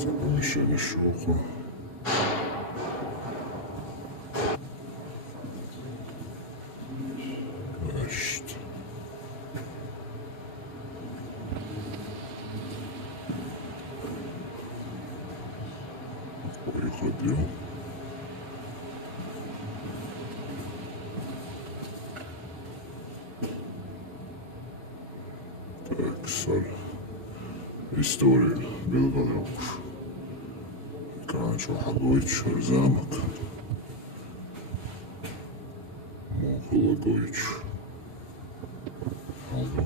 Це поміщення шоку. Значить. Виходив. Так, соль. История Белгородовш. Канчо Хагойч, замок. Мохологойч. Алло.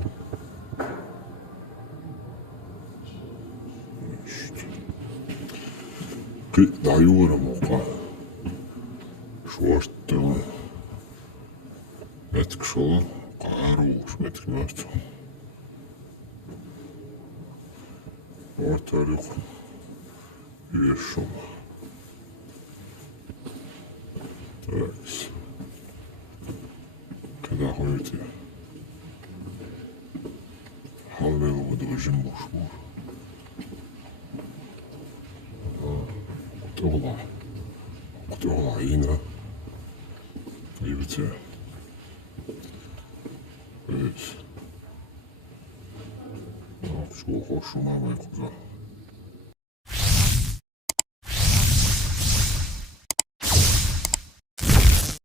Даюра мока. Шварта. Метк шола. Каруш, метк мертв. Ortalık yaşam. Так. Когда ходите? Халвел выдвижим бушмур. Ктола ина. Видите? Evet. Şu hoşuma ve güzel.